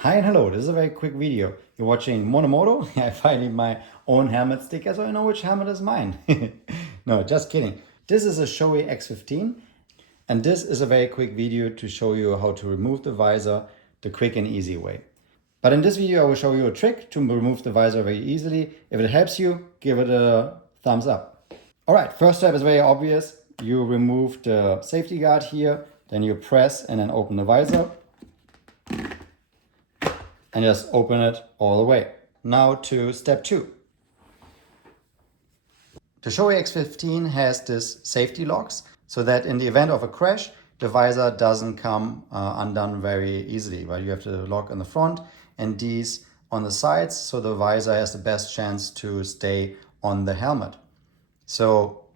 Hi and hello, this is a very quick video. You're watching Monomoto. I finally my own helmet sticker, so I know which helmet is mine. No, just kidding. This is a Shoei X15 and this is a very quick video to show you how to remove the visor the quick and easy way. But in this video I will show you a trick to remove the visor very easily. If it helps you, give it a thumbs up. Alright, first step is very obvious. You remove the safety guard here, then you press and then open the visor. And just open it all the way. Now to step 2. The Shoei X15 has this safety locks so that in the event of a crash, the visor doesn't come undone very easily. Right? You have the lock in the front and these on the sides, so the visor has the best chance to stay on the helmet. So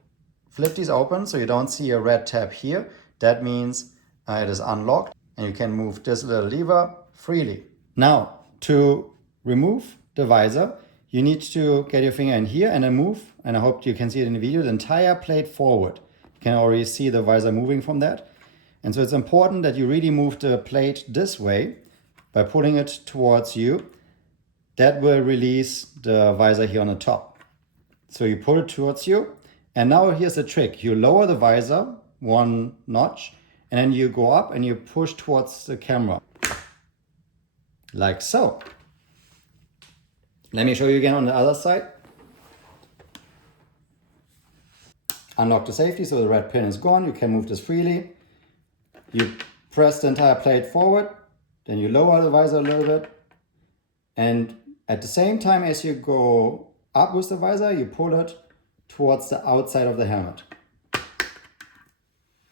flip these open so you don't see a red tab here. That means it is unlocked and you can move this little lever freely. Now, to remove the visor, you need to get your finger in here and then move, and I hope you can see it in the video, the entire plate forward. You can already see the visor moving from that. And so it's important that you really move the plate this way by pulling it towards you. That will release the visor here on the top. So you pull it towards you. And now here's the trick. You lower the visor one notch and then you go up and you push towards the camera. Like so. Let me show you again on the other side. Unlock the safety so the red pin is gone. You can move this freely. You press the entire plate forward. Then you lower the visor a little bit. And at the same time as you go up with the visor, you pull it towards the outside of the helmet.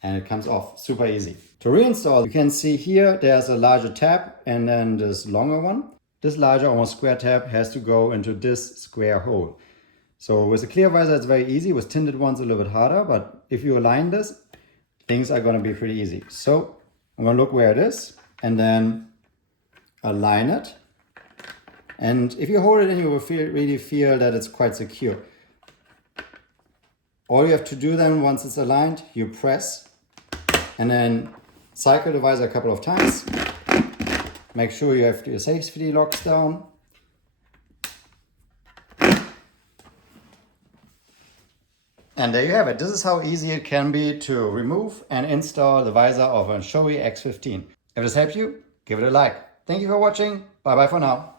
And it comes off super easy. To reinstall, you can see here there's a larger tab and then this longer one. This larger, almost square tab has to go into this square hole. So with a clear visor it's very easy. With tinted ones a little bit harder, but if you align this, things are going to be pretty easy. So I'm going to look where it is and then align it. And if you hold it in, you will really feel that it's quite secure. All you have to do then, once it's aligned, you press and then cycle the visor a couple of times. Make sure you have your safety locks down. And there you have it. This is how easy it can be to remove and install the visor of a Shoei X15. If this helped you, give it a like. Thank you for watching. Bye bye for now.